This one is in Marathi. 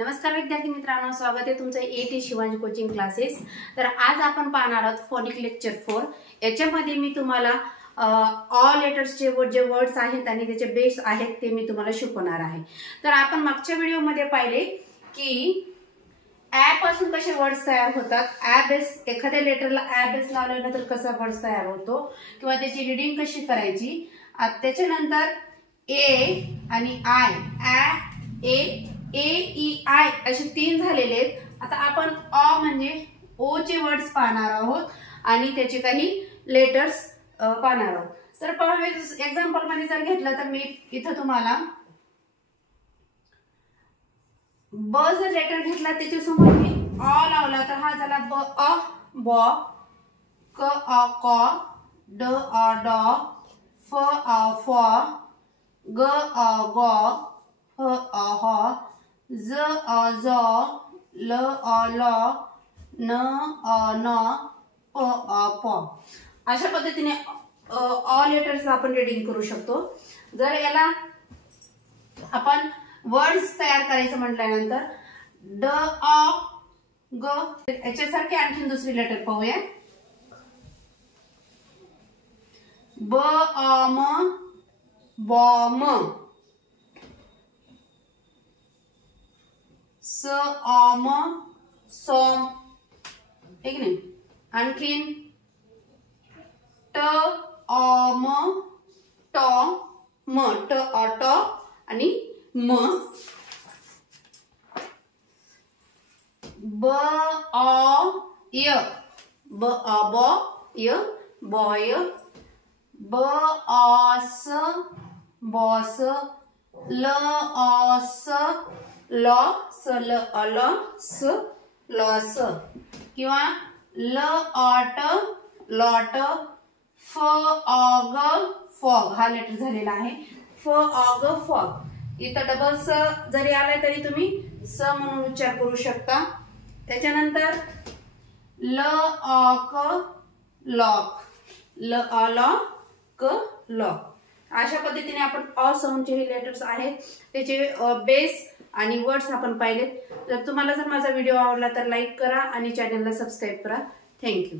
नमस्कार विद्यार्थी मित्रांनो, स्वागत आहे तुमचं एटी शिवांश कोचिंग क्लासेस। तर आज आपण पाहणार आहोत फोनिक लेक्चर 4। याच्यामध्ये मी तुम्हाला ऑल लेटर्सचे जे वर्ड्स आहेत आणि त्याचे बेस आहेत ते मी तुम्हाला शिकवणार आहे। तर आपण मागच्या व्हिडिओमध्ये पाहिले की ॲ पासून कसे वर्ड्स तयार होतात, ॲ बेस एखाद्या लेटरला ॲ बेस लावल्यानंतर कसा वर्ड्स तयार होतो किंवा त्याची रीडिंग कशी करायची। त्याच्यानंतर ए आणि आय, ए ई आय असे तीन झालेले आहेत। आता आपण अ म्हणजे ओ चे वर्ड्स पाहणार आहोत आणि त्याचे काही लेटर्स पाहणार आहोत। तर पहा, एक्झाम्पल मध्ये जर घेतलं तर मी इथं तुम्हाला ब जर लेटर घेतला त्याच्यासमोर मी अ लावला तर हा झाला ब अ ब, क अ क, ड अ ड, फ अ फ, ग अ ग, ह अ ह, ज अ ज, ल अ ल, न अ न, प अ प। अशा पद्धतीने ऑल लेटर्स आपण रीडिंग करू शकतो। जर याला आपण वर्ड्स तयार करायचं म्हटल्यानंतर ड अ ग, याच्यासारखे आणखी दुसरी लेटर पाहूया। ब अ म, बॉम, स अ म, सॉम, ठीक नाही। आणखीन ट अ म, टॉम, म, ट अ ट आणि म, ब अ य, ब अ ब य, बॉय, ब अ स, बॉस, ल अ स, ल, स ल अ ल, स लॉस, किंवा ल अ ट, लॉट, फ अ ग, फॉग हा लेटर झालेला आहे। फ अ ग फॉग, इथं डबल स जरी आलाय तरी तुम्ही स म्हणून उच्चार करू शकता। त्याच्यानंतर ल अ क, लॉक, ल अ ल क, लॉक। अशा पद्धतीने आपण अ साऊंडचे हे लेटर्स आहेत त्याचे बेस आणि वर्ड्स आपण पाहिलेत। तर तुम्हाला जर माझा व्हिडिओ आवडला तर लाईक करा आणि चॅनलला सबस्क्राईब करा। थँक्यू।